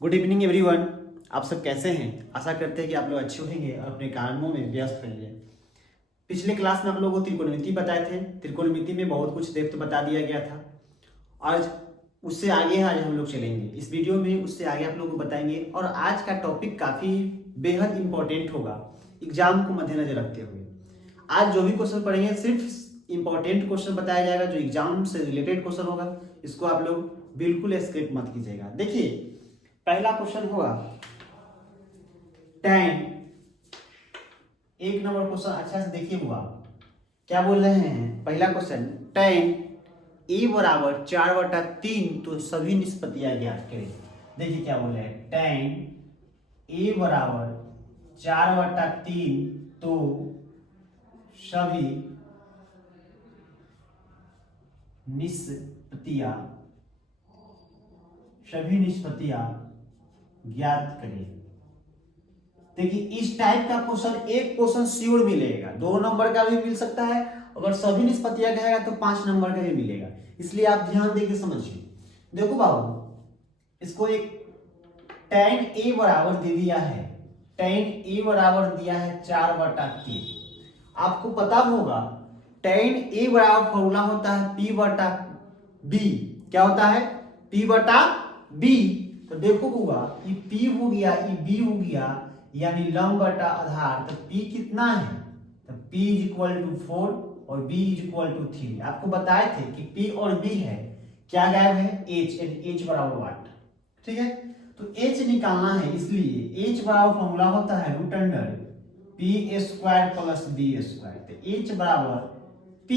Good evening everyone. आप सब कैसे हैं? आशा करते हैं कि आप लोग अच्छे होंगे और अपने कामों में व्यस्त होंगे। पिछले क्लास में आप लोगों को त्रिकोणमिति बताए थे। त्रिकोणमिति में बहुत कुछ डेप्थ बता दिया गया था। आज उससे आगे आज हम लोग चलेंगे। इस वीडियो में उससे आगे आप लोगों को बताएंगे और आज का टॉपिक काफ़ी बेहद इंपॉर्टेंट होगा एग्जाम को मद्देनजर रखते हुए। आज जो भी क्वेश्चन पढ़ेंगे सिर्फ इंपॉर्टेंट क्वेश्चन बताया जाएगा, जो एग्जाम से रिलेटेड क्वेश्चन होगा। इसको आप लोग बिल्कुल स्किप मत कीजिएगा। देखिए, पहला क्वेश्चन होगा tan। एक नंबर क्वेश्चन अच्छा से देखिए हुआ क्या बोल रहे हैं। पहला क्वेश्चन tan a बराबर 4/3 तो सभी निष्पत्तियां ज्ञात करें। देखिए क्या बोल रहे हैं, tan a बराबर 4/3 तो सभी निष्पत्तियां ज्ञात करें। देखिए, इस टाइप का क्वेश्चन एक क्वेश्चन श्योर मिलेगा, 2 नंबर का भी मिल सकता है। अगर सभी निष्पत्तियां कहेगा तो 5 नंबर का भी मिलेगा। इसलिए आप ध्यान देके समझिए। देखो बाबू, इसको एक tan a बराबर दे दिया है। tan a बराबर दिया है 4/3। आपको पता होगा tan a बराबर फॉर्मूला होता है p/b। क्या होता है? p/b। तो देखो होगा ये p हो गया, ये b हो गया, यानी लंब बटा आधार। तो p कितना है? तो p = 4 और b = 3। आपको बताए थे कि p और b है, क्या गायब है? h, यानी h बराबर वाट। ठीक है, तो h निकालना है, इसलिए h बराबर फॉर्मूला होता है √p² + b²। तो h बराबर p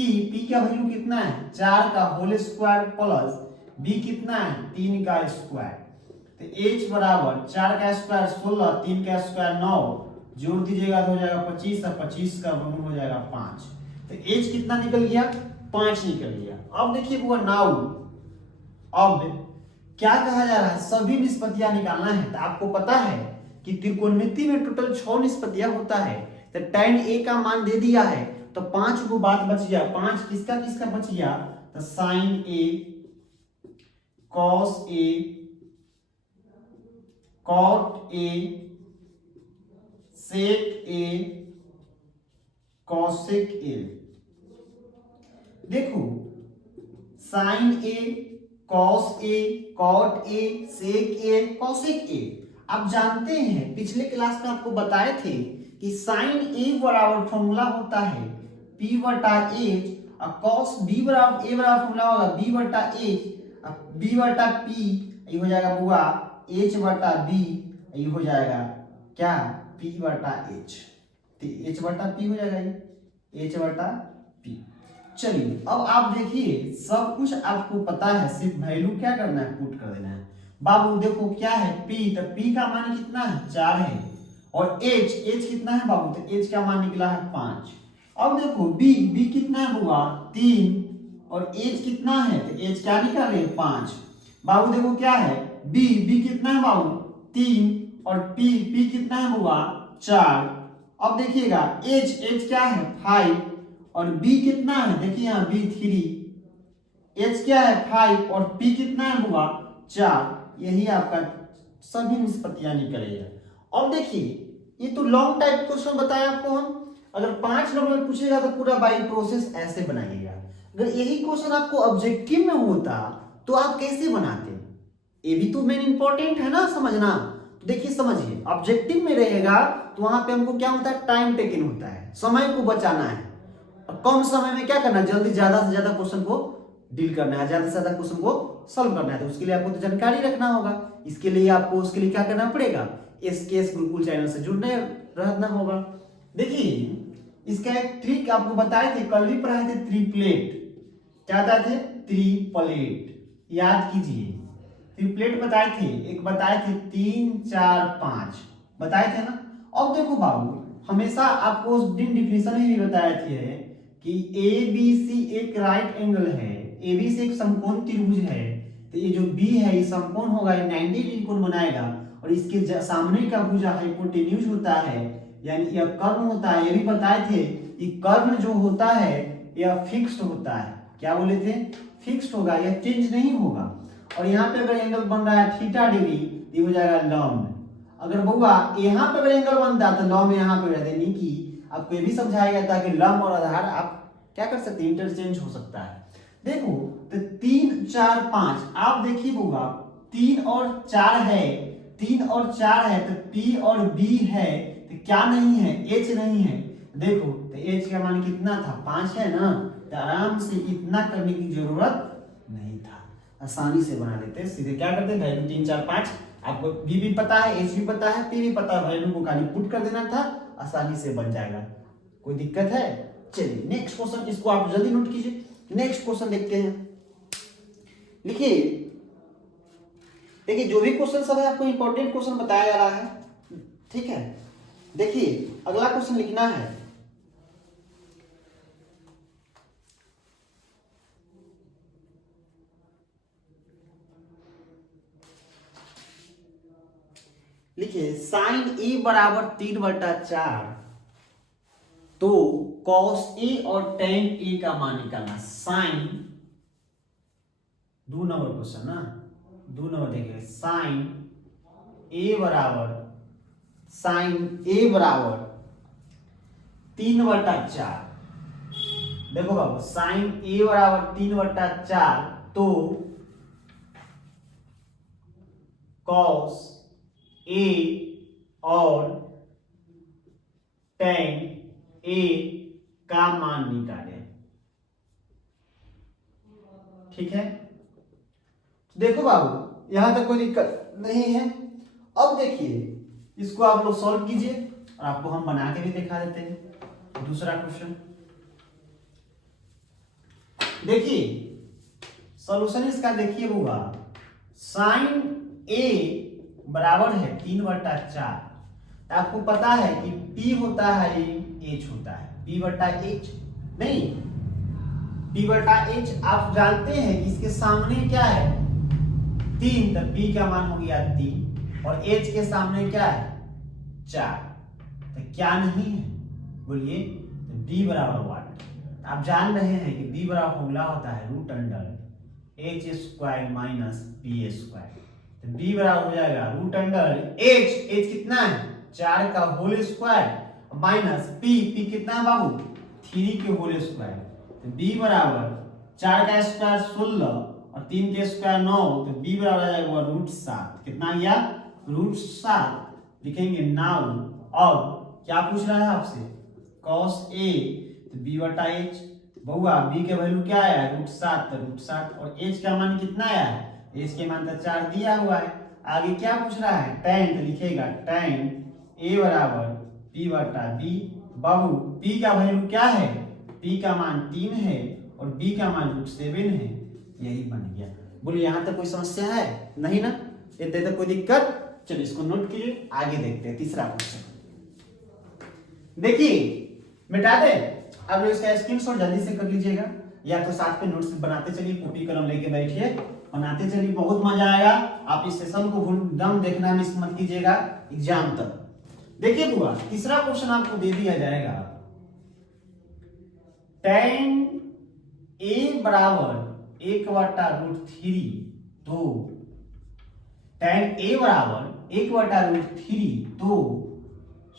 का वैल्यू कितना है? 4 का होल स्क्वायर प्लस b कितना है? 3 का स्क्वायर। तो h बराबर 4 का स्क्वायर 16, 3 का स्क्वायर 9, जोड़ दीजिएगा तो हो जाएगा 25 और 25 का वर्गमूल हो जाएगा 5। तो h कितना निकल गया? 5 निकल गया। अब देखिए वो नाउ, अब क्या कहा जा रहा है? सभी निष्पत्तियां निकालना है। तो आपको पता है कि त्रिकोणमिति में टोटल 6 निष्पत्तियां होता है। तो tan a का मान दे दिया है, तो 5 को बात बच गया। 5 किसका किसका बच गया? तो sin a, cos a, cot a, sec a, cosec a। देखो, sin a, cos a, cot a, sec a, cosec a। आप जानते हैं पिछले क्लास में आपको बताए थे कि sin a बराबर फॉर्मूला होता है p/h और cos b बराबर a बराबर फॉर्मूला होगा b/h और b/p। ये हो जाएगा बुआ h/b। ये हो जाएगा क्या? p/h। तो h/p हो जाएगा, ये h/p। चलिए, अब आप देखिए सब कुछ आपको पता है, सिर्फ वैल्यू क्या करना है? पुट कर देना है। बाबू देखो क्या है p, तो p का मान कितना है? 4 है। और h कितना है बाबू? तो h का मान निकला है 5। अब देखो b कितना है बुआ? 3। और h कितना है? तो h क्या निकाले? 5। बाबू देखो क्या है b कितना है बाबू? 3। और p कितना है बुआ? 4। अब देखिएगा h क्या है? 5। और b कितना है? देखिए यहाँ b 3, h क्या है? 5 और p कितना है बुआ? 4। यही आपका सभी निष्पत्तियां निकलेगा। अब देखिए, ये तो लॉन्ग टाइप क्वेश्चन बताया आपको हम। अगर 5 नंबर पूछेगा तो पूरा बाई प्रोसेस ऐसे बनाइएगा। अगर यही क्वेश्चन आपको ऑब्जेक्टिव में होता तो आप कैसे बनाते? ये भी तो मेन इंपॉर्टेंट है ना समझना। तो देखिए समझिए, ऑब्जेक्टिव में रहेगा तो वहां पे हमको क्या होता है? टाइम टेकन होता है, समय को बचाना है। और कम समय में क्या करना है? जल्दी ज्यादा से ज्यादा क्वेश्चन को डील करना है, ज्यादा से ज्यादा क्वेश्चन को सॉल्व करना है। तो उसके लिए आपको तो जानकारी रखना होगा। इसके लिए आपको उसके लिए क्या करना पड़ेगा? एसकेएस गुरुकुल चैनल से जुड़ने रहना होगा। देखिए, इसका एक ट्रिक आपको बताए थे, कल भी पढ़ाए थे, ट्रिपलेट। क्या बताए थे? ट्रिपलेट, याद कीजिए। ट्रिपलेट बताए थे, एक बताए थे 3 4 5 बताए थे ना। अब देखो बाबू, हमेशा आपको उस दिन डिफिनेशन में भी बताए थे कि ABC एक राइट एंगल है, ABC एक समकोण त्रिभुज है। तो ये जो B है ये समकोण होगा, ये 90 डिग्री कोण बनाएगा। और इसके सामने का भुजा हाइपोटेन्यूज होता है, यानी यह कर्व होता है। ये भी बताए थे कि कर्व जो होता है यह फिक्स्ड होता है। क्या बोले थे? फिक्स्ड होगा, यह चेंज नहीं होगा। और यहाँ पे अगर एंगल बन रहा है थीटा डिग्री, ये हो जाएगा लॉ। अगर बउआ यहाँ पे अगर एंगल बनता तो लॉ में यहाँ पे रहते, नहीं कि आपको ये भी समझाया गया था कि लंब और आधार आप क्या कर सकते हैं, इंटरचेंज हो सकता है। देखो तो 3 4 5, आप देखिए बउआ 3 और 4 है, 3 और 4 है तो P और B है, तो क्या नहीं है, H नहीं है। देखो तो H का मान कितना था, 5 है ना, तो आराम से इतना करने की जरूरत नहीं था, आसानी से बना लेते हैं। सीधे क्या करते हैं, वैल्यू 3 4 5, आपको B भी पता है, H भी पता है, P भी पता है, वैल्यू को खाली पुट कर देना था, आसानी से बन जाएगा। कोई दिक्कत है? चलिए नेक्स्ट क्वेश्चन, इसको आप जल्दी नोट कीजिए। नेक्स्ट क्वेश्चन देखते हैं। लिखिए, देखिए जो भी क्वेश्चन सब है आपको इंपॉर्टेंट क्वेश्चन बताया जा रहा है, ठीक है। देखिए अगला क्वेश्चन लिखना है, लिखिए साइन ए बराबर 3/4, तो कॉस ए और टेन ए का मान निकालना। साइन 2 नंबर क्वेश्चन ना, 2 नंबर देखिए, साइन ए बराबर 3/4। देखो बाबू साइन ए बराबर 3/4, तो कॉस ए और टेन ए का मान निकालें, ठीक है। देखो बाबू यहां तक कोई दिक्कत नहीं है। अब देखिए इसको आप लोग सॉल्व कीजिए और आपको हम बना के भी दिखा देते हैं। दूसरा क्वेश्चन देखिए, सॉल्यूशन इसका देखिए बुआ, साइन ए बराबर है 3/4, आपको पता है कि P होता है H होता है, P/H नहीं, P/H आप जानते हैं कि इसके सामने क्या है 3, तो P का मान हो गया 3 और H के सामने क्या है 4, तो क्या नहीं है बोलिए, तो B बराबर 1। आप जान रहे हैं कि B बराबर फॉर्मूला होता है √H² - P², तो B बराबर हो जाएगा √H कितना है 4 का होल स्क्वायर माइनस P कितना है बाबू 3 के होल स्क्वायर, तो B बराबर 4 का स्क्वायर 16 और 3 के स्क्वायर 9, तो B बराबर आ जाएगा √7। कितना गया √7 लिखेंगे नाउ। अब क्या पूछ रहा है आपसे, cos A, तो B/H, बहुआ B के वैल्यू क्या आया √7, तो √7 और H का मान कितना आया है, H के मान तो 4 दिया हुआ है। आगे क्या पूछ रहा है tan, तो लिखेगा tan A बराबर P/B। बाबू P का वैल्यू क्या है, P का मान 3 है और B का मान √7 है, यही बन गया। बोलिए यहां तक कोई समस्या है नहीं ना, इतने तक कोई दिक्कत? चलिए इसको नोट कीजिए, आगे देखते हैं तीसरा क्वेश्चन। देखिए मिटा दे, आप लोग इसका स्क्रीनशॉट जल्दी से कर लीजिएगा, या तो साथ पे नोट्स बनाते चलिए, कॉपी कलम लेके बैठिए बनाते चलिए, बहुत मजा आएगा। आप इस सेशन को एकदम देखना मिस मत कीजिएगा एग्जाम तक। देखिए बुआ तीसरा क्वेश्चन आपको दे दिया जाएगा, tan A बराबर 1/√3, तो tan A बराबर 1/√3, तो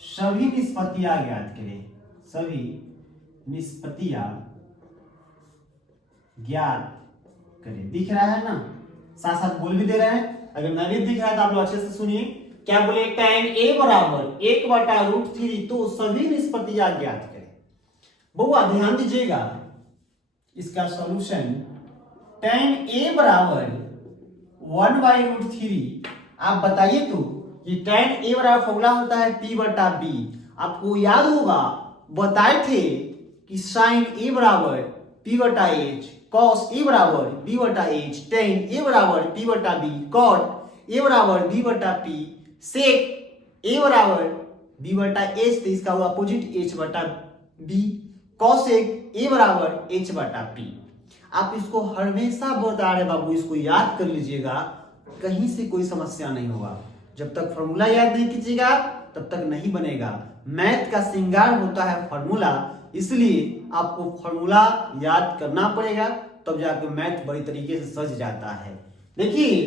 सभी निष्पत्तियां ज्ञात करें, सभी निष्पत्तियां ज्ञात करें। दिख रहा है ना, साथ साथ बोल भी दे रहे हैं, अगर नहीं दिख रहा है तो आप लोग अच्छे से सुनिए। क्या बोले, tan A बराबर 1/√3, तो सभी निष्पत्तियां ज्ञात करें। बहुआ ध्यान दीजिएगा, इसका सॉल्यूशन tan A बराबर 1/√3, आप बताइए तो ये tan A बराबर फॉर्मूला होता है P/B। आपको याद होगा बताए थे कि sin A बराबर P/H, cos A बराबर B/H, tan A बराबर P/B, cot A बराबर B/P, sec A बराबर B/H, तो इसका अपोजिट H/B, cosec A बराबर H/P। आप इसको हमेशा बता रहे बाबू, इसको याद कर लीजिएगा, कहीं से कोई समस्या नहीं होगा। जब तक फॉर्मूला याद नहीं कीजिएगा तब तक नहीं बनेगा। मैथ का श्रृंगार होता है फॉर्मूला, इसलिए आपको फॉर्मूला याद करना पड़ेगा, तब जाकर मैथ बड़ी तरीके से सज जाता है। देखिए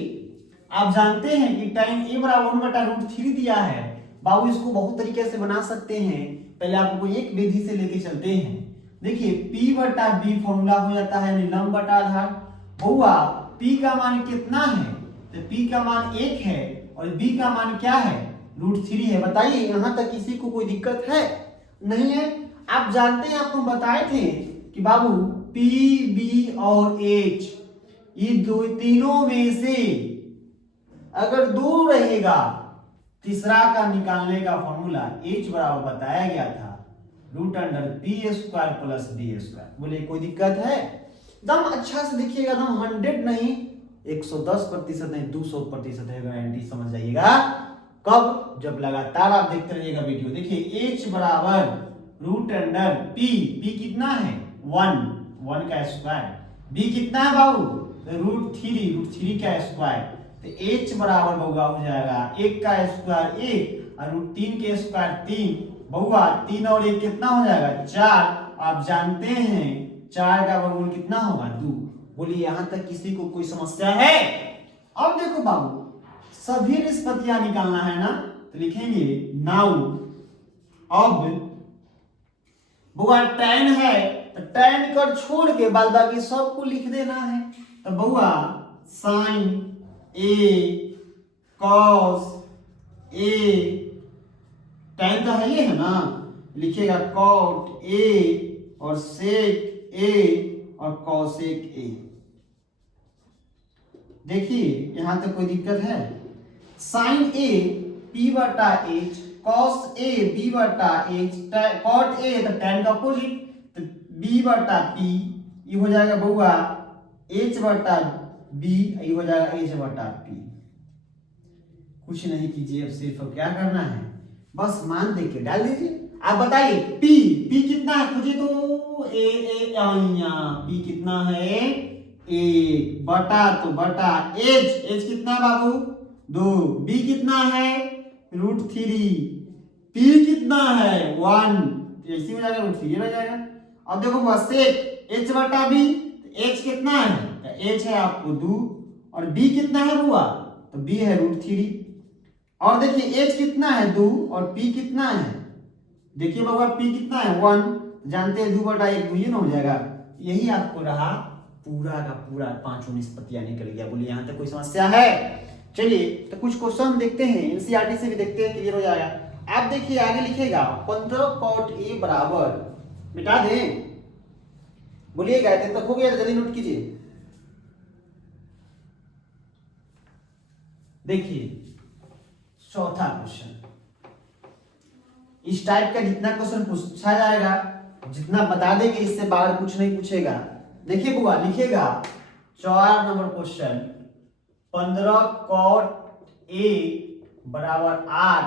आप जानते हैं कि tan a बराबर 1/√3 दिया है। बाबू इसको बहुत तरीके से बना सकते हैं। पहले आपको एक विधि से लेके चलते हैं। देखिए P/B फॉर्मूला हो जाता है लंब बटा आधार। बउआ P का मान कितना है? तो P का मान 1 है और B का मान क्या है? √3 है। बताइए यहां तक किसी को कोई दिक्कत है? नहीं है। आप जानते हैं, आपको बताए थे कि बाबू P, B और H ये दो तीनों में से अगर 2 रहेगा, तीसरा का निकालने का फॉर्मूला H बराबर बताया गया था √P² प्लस B²। बोले कोई दिक्कत है? एकदम अच्छा से देखिएगा, एकदम 100 नहीं 110% नहीं 200% है, गारंटी समझ जाइएगा। कब? जब लगातार आप देखते रहिएगा वीडियो। देखिए H बराबर √P कितना है 1 का स्क्वायर, B कितना है बाबू √3 का स्क्वायर। तो H बराबर बउआ हो जाएगा 1 का स्क्वायर 1 और √3 के स्क्वायर 3। बउआ 3 और 1 कितना हो जाएगा 4। आप जानते हैं 4 का वर्गमूल कितना होगा 2। बोलिए यहां तक किसी को कोई समस्या है? अब देखो बाबू सभी निष्पत्तियां निकालना है ना, तो लिखेंगे नाउ। अब बउआ tan है तो tan कर छोड़ के बाद बाकी सबको लिख देना है। तो बउआ sin a cos a, tan तो है ये है ना, लिखिएगा cot a और sec a और cosec a। देखिए यहां तक कोई दिक्कत है? sin a P/H, cos a B/H, cot a तो tan का अपोजिट तो B/P, ये हो जाएगा बउआ H/B, ये हो जाएगा H/P। कुछ नहीं कीजिए, अब सिर्फ क्या करना है बस मान दे के डाल दीजिए। आप बताइए P कितना है? मुझे तो P कितना है 1 बटा तो बटा H कितना बाबू 2, B कितना है √3, P कितना है 1, ऐसे हो जाएगा √3 हो जाएगा। अब देखो बस H/B, H कितना है? H है आपको 2 और B कितना है बुआ? तो B है √3। और देखिए H कितना है 2 और P कितना है? देखिए बाबा P कितना है 1, जानते हैं 2/1 2 ही ना हो जाएगा। यही आपको रहा पूरा का पूरा 5 निष्पत्तियां निकल गया। बोलिए यहां तक कोई समस्या है? चलिए तो कुछ क्वेश्चन देखते हैं, एनसीईआरटी से भी देखते हैं, क्लियर हो जाएगा। आप देखिए आगे लिखेगा 15 cot a बराबर, मिटा दें बोलिएगा तब तक हो गया, जल्दी नोट कीजिए। देखिए चौथा क्वेश्चन, इस टाइप का जितना क्वेश्चन पूछा जाएगा, जितना बता देंगे इससे बाहर कुछ नहीं पूछेगा। देखिए बुआ लिखेगा 4 नंबर क्वेश्चन 15 cot a बराबर 8।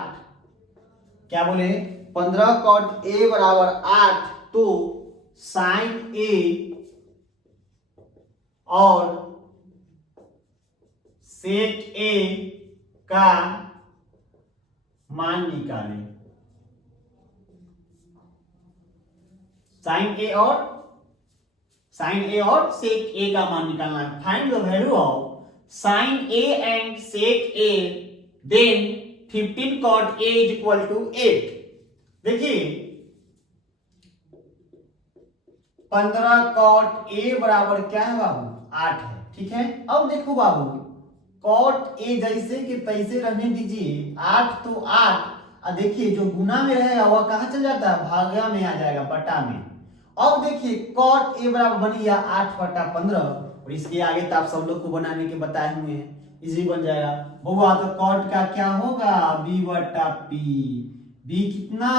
क्या बोले? 15 cot a बराबर 8, तो sin a और sec a का मान निकालें। sin a और sec a का मान निकालना है। Find the value of sin a and sec a, then 15 cot a is equal to 8। देखिए 15 cot a बराबर क्या है बाबू 8 है, ठीक है। अब देखो बाबू cot a जैसे कि तैसे रहने दीजिए, 8 तो 8, और देखिए जो गुना में रहेगा वह कहां चल जाता है? भागा में आ जाएगा, बटा में। अब देखिए cot a बराबर बन गया 8/15, और इसके आगे तो आप सब लोग को बनाने के बताए हुए हैं, इजी बन जाएगा। बउआ तो cot का क्या होगा B/P, B कितना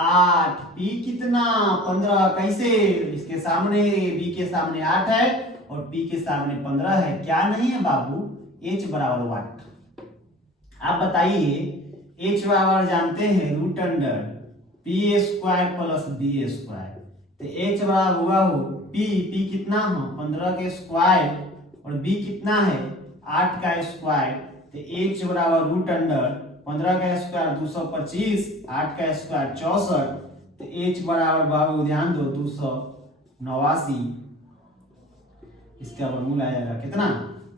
8, P कितना 15, कैसे? इसके सामने B के सामने 8 है और P के सामने 15 है, क्या नहीं है बाबू? H बराबर वाट। आप बताइए H बराबर जानते हैं √P² प्लस B², तो H बराबर हुआ हो P कितना हो 15 के स्क्वायर और B कितना है 8 का स्क्वायर, तो H बराबर √15 का स्क्वायर 225, 8 का स्क्वायर 64, तो H बराबर बाबू ध्यान दो 289। इसका वर्गमूल आ जाएगा कितना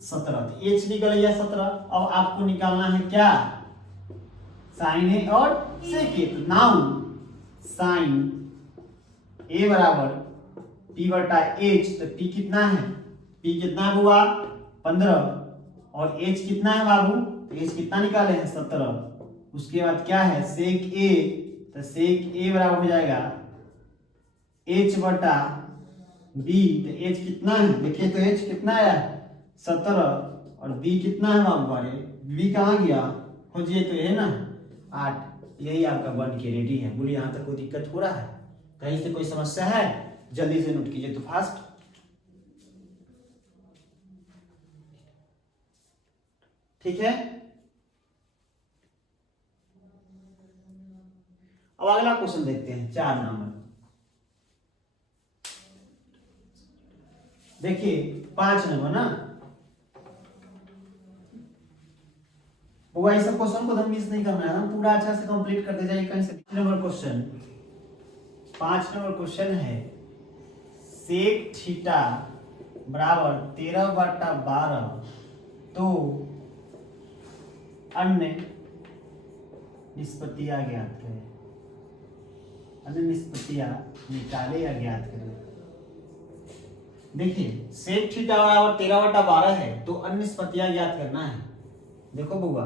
17। एच निकल गया 17। अब आपको निकालना है क्या, साइन ए और सेक ए। तो नाउ साइन ए बराबर पी बटा एच। तो पी कितना है, पी कितना हुआ 15 और एच कितना है बाबू, तो एच कितना निकाले हैं 17। उसके बाद क्या है सेक ए, तो सेक ए बराबर हो जाएगा एच बटा बी। तो एच कितना है, देखिए तो एच कितना है 17 और बी कितना है बाबू, अरे बी कहाँ गया, खोजिए तो है ना 8। यही आपका बन के रेडी है। बोलिए यहाँ तक कोई दिक्कत हो रहा है, कहीं से कोई समस्या है, जल्दी से नोट कीजिए तो फास्ट। ठीक है, अब अगला क्वेश्चन देखते हैं 4 नंबर। देखिए 5 नंबर ना, वो ऐसा क्वेश्चन को मिस नहीं करना है, हम पूरा अच्छा से कंप्लीट करते जाइए कहीं से। 5 नंबर क्वेश्चन है सेक थीटा बराबर 13/12 तो अन्य निष्पत्तियां ज्ञात करें। अन्य निष्पत्तियां निकाले या ज्ञात करें। देखिए सेक थीटा बराबर 13/12 है तो अन्य निष्पत्तियां ज्ञात करना है। देखो बुआ,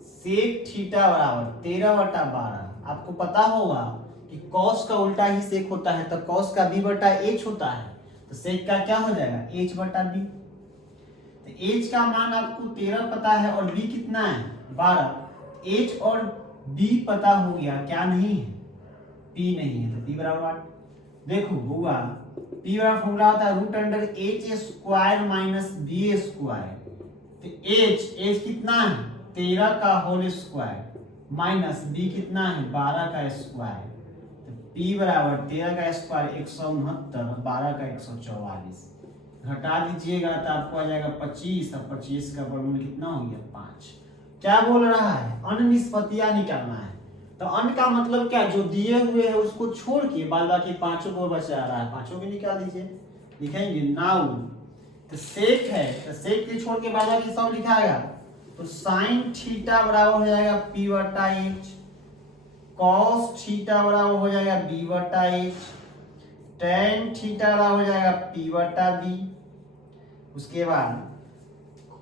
सेक थीटा बराबर 13/12, आपको पता होगा कि कॉस का उल्टा ही सेक होता है, तो कॉस का b बटा एच होता है, तो सेक का क्या हो जाएगा एच बटा बी। तो एच का मान आपको 13 पता है और b कितना है 12। एच और b पता हो गया, क्या नहीं है p नहीं है, तो p बराबर 8। देखो बुआ p बराबर फॉर्मूला होता है √h² माइनस b स्क्वायर। तो h कितना है 13 का होल स्क्वायर माइनस b कितना है 12 का स्क्वायर। तो p बराबर 13 का स्क्वायर 169, 12 का 144। घटा दीजिएगा तो आपको आ जाएगा 25 और 25 का वर्गमूल कितना हो गया 5। क्या बोल रहा है, अन्य निष्पत्तियां निकालना है। तो अन्य का मतलब क्या, जो दिए हुए है उसको छोड़ के बाद बाकी पांचों को बचा रहा है, पांचों भी निकाल दीजिए। लिखेंगे नाउ, तो सेक है तो सेक के छोड़ के बाद बाकी सब लिखाएगा। तो साइन थीटा बराबर हो जाएगा p बटा एच, कॉस थीटा बराबर हो जाएगा b बटा एच, टेन थीटा बराबर हो जाएगा p बटा b। उसके बाद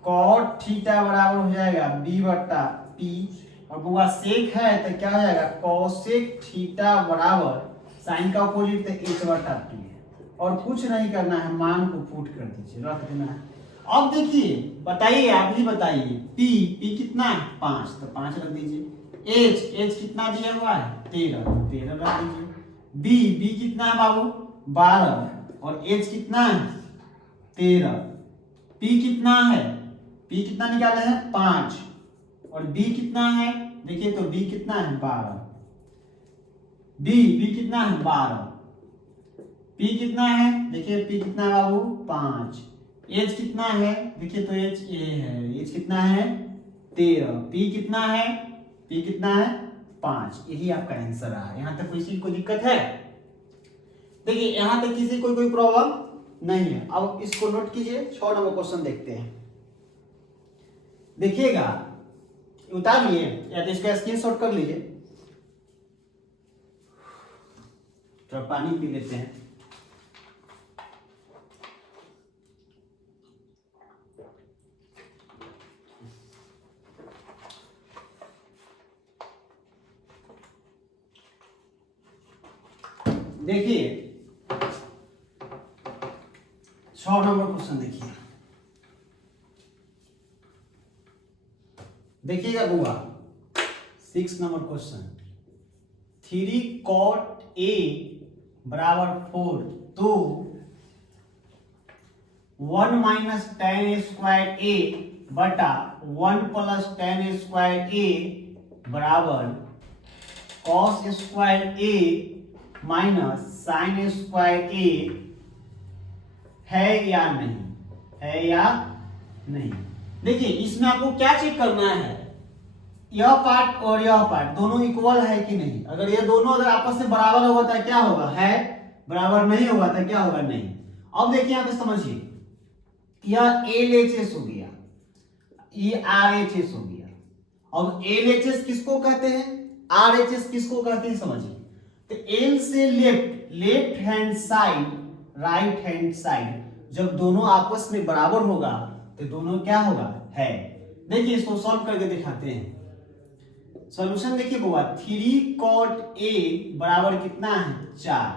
कॉट थीटा बराबर हो जाएगा b बटा p। और बुआ सेक है तो क्या हो जाएगा कोसेक थीटा बराबर साइन का अपोजिट तो h बटा p है। और कुछ नहीं करना है, मान को पुट कर दीजिए, रख देना है। अब देखिए बताइए, आप ही बताइए p कितना है 5, तो 5 रख दीजिए। h कितना दिया हुआ है 13 रख दीजिए। b कितना है बाबू 12 और h कितना है 13। p कितना है, p कितना निकाले हैं 5 और b कितना है, देखिए तो b कितना है 12। b कितना है 12, p कितना है, देखिए p कितना है बाबू 5। h कितना है, देखिए तो h ये है, h कितना है 13। p कितना है, p कितना है 5। यही आपका आंसर रहा। यहां तक किसी को दिक्कत है, देखिए यहां तक किसी को कोई प्रॉब्लम नहीं है। अब इसको नोट कीजिए, 6 नंबर क्वेश्चन देखते हैं। देखिएगा, उतार लिए या तो इसका स्क्रीनशॉट कर लीजिए। थोड़ा पानी पी लेते हैं। देखिए 6 नंबर क्वेश्चन देखिए, देखिएगा बुआ 6 नंबर क्वेश्चन। 3 cot a बराबर 4 तो 1 minus tan a square a बटा 1 plus tan a square a बराबर cos square a minus sin square a है या नहीं, है या नहीं। देखिए इसमें आपको क्या चेक करना है, यह पार्ट और यह पार्ट दोनों इक्वल है कि नहीं। अगर ये दोनों अगर आपस में बराबर होगा तो क्या होगा है, बराबर नहीं होगा तो क्या होगा नहीं। अब देखिए यहां पे समझिए, यह LHS हो गया, ये RHS हो गया। अब LHS किसको कहते हैं, RHS किसको कहते हैं समझिए। तो L से left hand side, right hand side, जब दोनों आपस में बराबर होगा तो दोनों क्या होगा, है। देखिए इसको सॉल्व करके दिखाते हैं। सॉल्यूशन देखिए बुआ, 3 cot A बराबर कितना है, 4।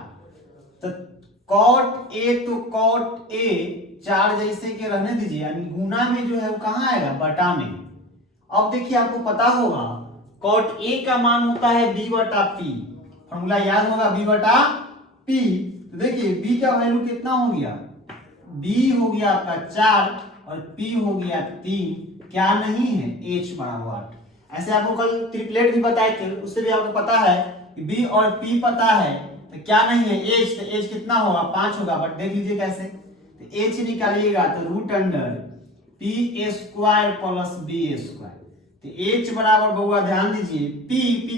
तो cot A तो cot A 4 जैसे के रहने दीजिए, यानी गुना में जो है वो कहाँ आएगा, बटा में। अब देखिए आपको पता होगा cot A का मान होता है B बटा P, फॉर्मूला याद होगा B बटा P। तो देखिए B का वैल्यू कितना हो गया, B हो गया आपका 4 और P हो गया 3, क्या नहीं है, H बराबर 8। ऐसे आपको कल ट्रिपलेट भी बताए थे, उससे भी आपको पता है कि B और P पता है तो क्या नहीं है, H। तो H कितना होगा, 5 होगा, बट देख लीजिए कैसे। तो H निकालिएगा तो root under P square plus B square. तो H बराबर बउआ ध्यान दीजिए, P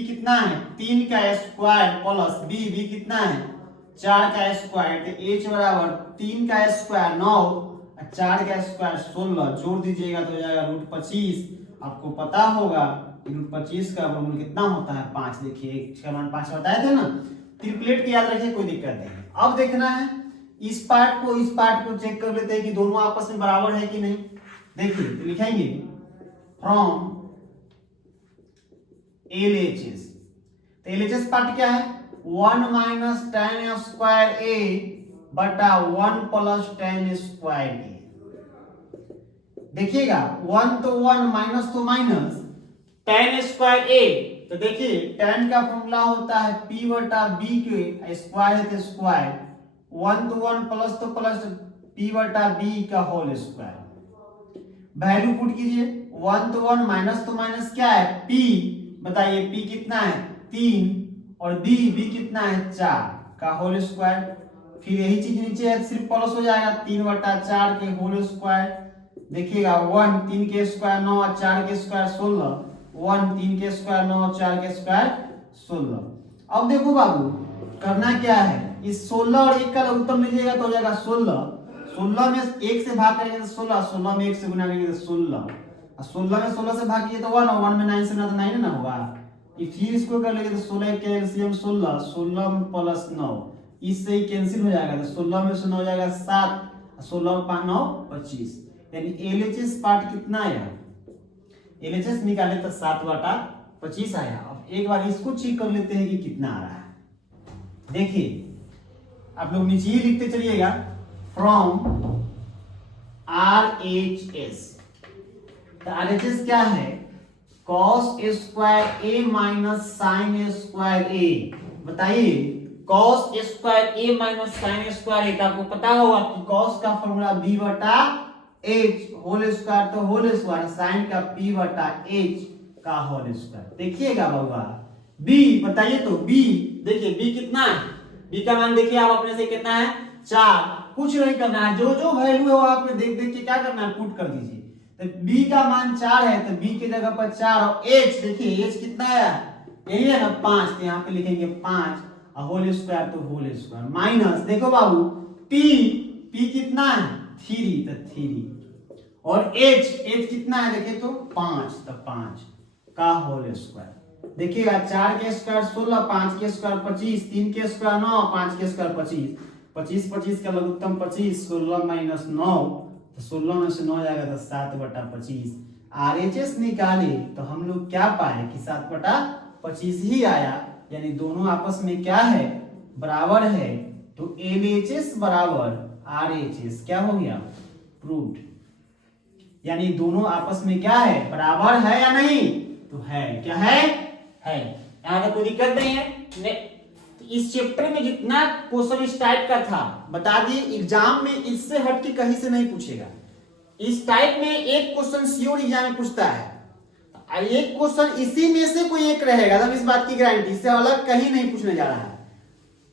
कितना है, 3 का स्क्वायर प्लस B कितना है, 4 का स्क्वायर। तो H बराबर 3 का स्क्वायर 9 और 4 का स्क्वायर 16, जोड़ दीजिएगा तो हो जाएगा रूट 25। आपको पता होगा कि रूट 25 का वर्गमूल कितना होता है, 5। देखिए इसका मान 5 बताए थे ना। ट्रिपलेट की याद रखिए, कोई दिक्कत नहीं। अब देखना है इस पार्ट को चेक कर लेते हैं कि दोनों आपस में बराबर है कि नहीं। देखिए लिखेंगे फ्रॉम LHS। तो LHS पार्ट क्या है, 1 माइनस tan स्क्वायर A बटा 1 प्लस tan स्क्वायर A। देखिएगा 1 तो 1, माइनस तो माइनस, tan स्क्वायर A। तो देखिए tan का फॉर्मूला होता है P बटा B के स्क्वायर है तो स्क्वायर, 1 तो 1, प्लस तो प्लस, P बटा B का होल स्क्वायर। वैल्यू पुट कीजिए, 1 तो 1, माइनस तो माइनस, क्या है P, बताइए P कितना है 3 और B कितना है 4 का होल स्क्वायर। फिर यही चीज नीचे है, सिर्फ प्लस हो जाएगा, 3 बटा 4 के होल स्क्वायर। देखिएगा 1 3 के स्क्वायर 9 और 4 के स्क्वायर 16, 1 3 के स्क्वायर 9 और 4 के स्क्वायर 16। अब देखो बाबू करना क्या है, इस 16 और 1 का लघुत्तम लीजिएगा तो हो जाएगा 16। 16 में 1 से भाग करेंगे तो 16, 16 में 1 से गुना करेंगे तो 16, 16 में 16 से भाग कीजिए तो 1, और 1 में 9 से गुना तो 9 ना होगा। फिर इसको कर लेंगे तो 16 के एलसीएम 16, 16 प्लस 9, इससे ही कैंसिल हो जाएगा। तो 16 में से 9 हो जाएगा 7, 16 और 5 9 25। यानी LHS पार्ट कितना आया, LHS निकाले तो 7 बटा 25 आया। अब एक बार इसको चेक कर लेते हैं कि कितना आ रहा है। देखिए आप लोग नीचे ही लिखते चलिएगा, फ्रॉम RHS। तो RHS क्या है, cos square A minus sine square A। बताइए cos square A minus sine square A, आपको पता होगा कि cos का फॉर्मूला B बटा H, होल स्क्वायर तो होल स्क्वायर, साइन का P बटा H का होल स्क्वायर। देखिएगा बाबा B, बताइए तो B, देखिए B कितना है, B का मान देखिए आप अपने से कितना है 4। कुछ नहीं करना है, जो जो वैल्यू है वो आपने देख देख के क्या करना है, पुट कर दीजिए। तो B का मान 4 है तो B की जगह पर 4, और H देखिए H कितना है, यही है ना 5, तो यहाँ पे लिखेंगे 5 और होल स्क्वायर तो होल स्क्वायर, माइनस देखो बाबू P कितना है 3, तो 3, और H कितना है देखिए तो 5, तो 5 का होल स्क्वायर। देखिएगा 4 के स्क्वायर 16, 5 के स्क्वायर 25, 3 के स्क्वायर 9, 5 के स्क्वायर 25, 25 25 का लघुत्तम 25, 16 माइनस 9, तो 16 में से 9 जाएगा तो 7 बटा 25। RHS निकाले तो हम लोग क्या पाए कि 7 बटा 25 ही आया, यानी दोनों आपस में क्या है, बराबर है। तो LHS बराबर RHS क्या हो गया, प्रूव्ड। यानी दोनों आपस में क्या है, बराबर है या नहीं, तो है, क्या है, यहाँ तक कोई दिक्कत नहीं है। इस चैप्टर में जितना क्वेश्चन इस टाइप का था बता दिए, एग्जाम में इससे हट के कहीं से नहीं पूछेगा। इस टाइप में एक क्वेश्चन श्योर एग्जाम में पूछता है, एक क्वेश्चन इसी में से कोई एक रहेगा, तब इस बात की गारंटी, इससे अलग कहीं नहीं पूछने जा रहा है।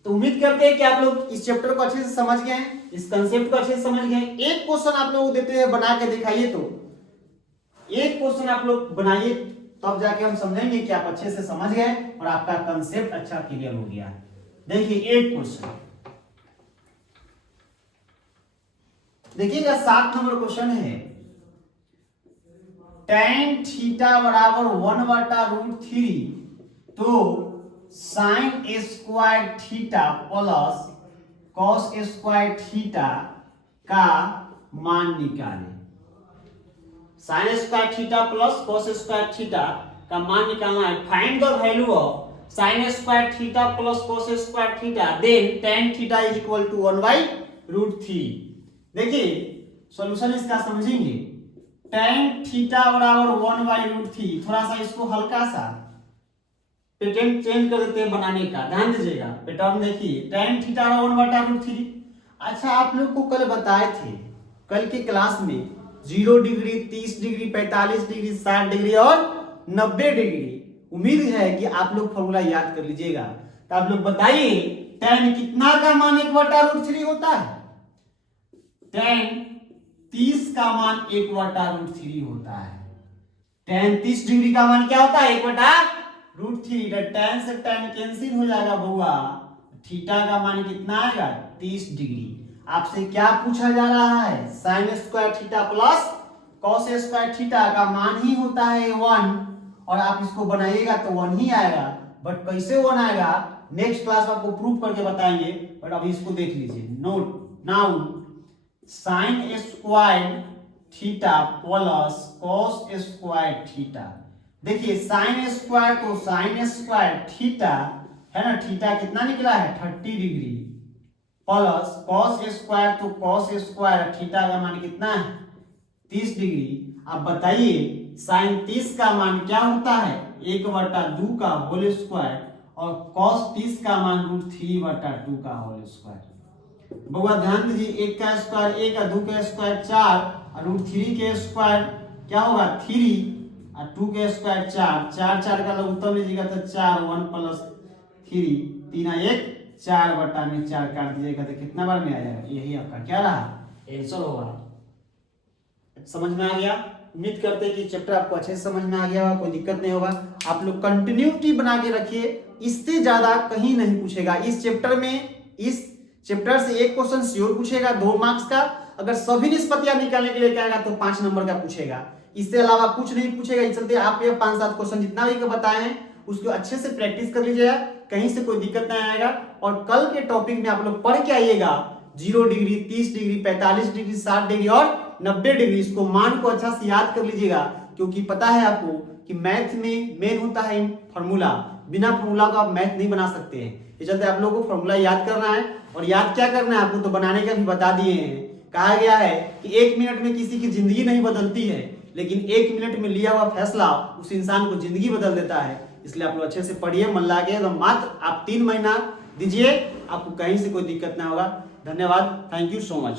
तो उम्मीद करते हैं कि आप लोग इस चैप्टर को अच्छे से समझ गए, इस कंसेप्ट को अच्छे से समझ गए। एक क्वेश्चन आप लोग देते हैं बना के दिखाइए, तो एक क्वेश्चन आप लोग बनाइए, तब जाके हम समझेंगे कि आप अच्छे से समझ गए और आपका कंसेप्ट अच्छा क्लियर हो गया। देखिए एक क्वेश्चन, देखिएगा 7 नंबर क्वेश्चन है, tan थीटा बराबर 1/√3, तो sine square theta plus cos square theta का मान निकालें। Sine square theta plus cos square theta का मान निकालना है। Find the value of sine square theta plus cos square theta then tan theta is equal to 1/√3। देखिए solution इसका समझेंगे। tan थीटा बराबर 1/√3, थोड़ा सा इसको हल्का सा पैटर्न चेंज कर देते हैं बनाने का, ध्यान दीजिएगा। पैटर्न देखिए, tan थीटा बराबर 1/√3। अच्छा, आप लोग को कल बताए थे, कल के क्लास में 0 डिग्री, 30 डिग्री, 45 डिग्री, 60 डिग्री और 90 डिग्री। उम्मीद है कि आप लोग फॉर्मूला याद कर लीजिएगा। तो आप लोग बताइए tan कितना का मान 1/√3 होता है? tan 30 का मान 1/√3 होता है। tan 30 डिग्री का मान क्या होता है? 1/√3। tan से tan कैंसिल हो जाएगा बउआ, थीटा का मान कितना आएगा? 30 डिग्री। आपसे क्या पूछा जा रहा है? Sign square theta plus cos square theta का मान ही होता है 1, और आप इसको बनाइएगा तो 1 ही आएगा। बट कैसे 1 आएगा नेक्स्ट क्लास में आपको प्रूफ करके बताएंगे, बट अभी इसको देख लीजिए। Note now sine square theta plus cos square theta. देखिए साइन स्क्वायर तो साइन स्क्वायर थीटा है ना, थीटा कितना निकला है? 30 डिग्री, प्लस कॉस स्क्वायर तो कॉस स्क्वायर थीटा का मान कितना है? 30 डिग्री। आप बताइए साइन 30 का मान क्या होता है? 1/2 का होल स्क्वायर, और कॉस 30 का मान √3/2 का होल स्क्वायर। बउआ ध्यान दीजिए, 1 का स्क्वायर 1, 2 का स्क्वायर 4, और √3 के स्क्वायर क्या होगा? 3, और 2 के स्क्वायर 4, 4 का लघुत्तम लीजिएगा तो 4, 1 + 3, 3 1, 4/4 काट दीजिएगा तो कितना बार में आ जाएगा? यही आपका क्या रहा? आंसर होगा। समझ में आ गया? उम्मीद करते हैं कि चैप्टर आपको अच्छे से समझ में आ गया होगा, कोई दिक्कत नहीं होगा। आप लोग कंटिन्यूटी बना के रखिए, इससे ज्यादा कहीं नहीं पूछेगा इस चैप्टर में। इस चैप्टर से एक क्वेश्चन श्योर पूछेगा 2 मार्क्स का। अगर सभी निष्पत्तियां निकालने के लिए कहेगा तो 5 नंबर का पूछेगा। इससे अलावा कुछ नहीं पूछेगा। इस चलते आप ये 5-7 क्वेश्चन जितना भी बताए हैं उसको अच्छे से प्रैक्टिस कर लीजिएगा, कहीं से कोई दिक्कत नहीं आएगा। और कल के टॉपिक में आप लोग पढ़ के आइएगा 0 डिग्री, 30 डिग्री, 45 डिग्री, 60 डिग्री और 90 डिग्री। इसको मान को अच्छा से याद कर लीजिएगा, क्योंकि पता है आपको कि मैथ में मेन होता है फॉर्मूला। बिना फॉर्मूला को आप मैथ नहीं बना सकते हैं। इस चलते आप लोगों को फॉर्मूला याद करना है, और याद क्या करना है आपको तो बनाने का भी बता दिए हैं। कहा गया है कि 1 मिनट में किसी की जिंदगी नहीं बदलती है, लेकिन 1 मिनट में लिया हुआ फैसला उस इंसान को जिंदगी बदल देता है। इसलिए आप लोग अच्छे से पढ़िए, मन लगे तो मात्र आप 3 महीना दीजिए, आपको कहीं से कोई दिक्कत ना होगा। धन्यवाद, थैंक यू सो मच।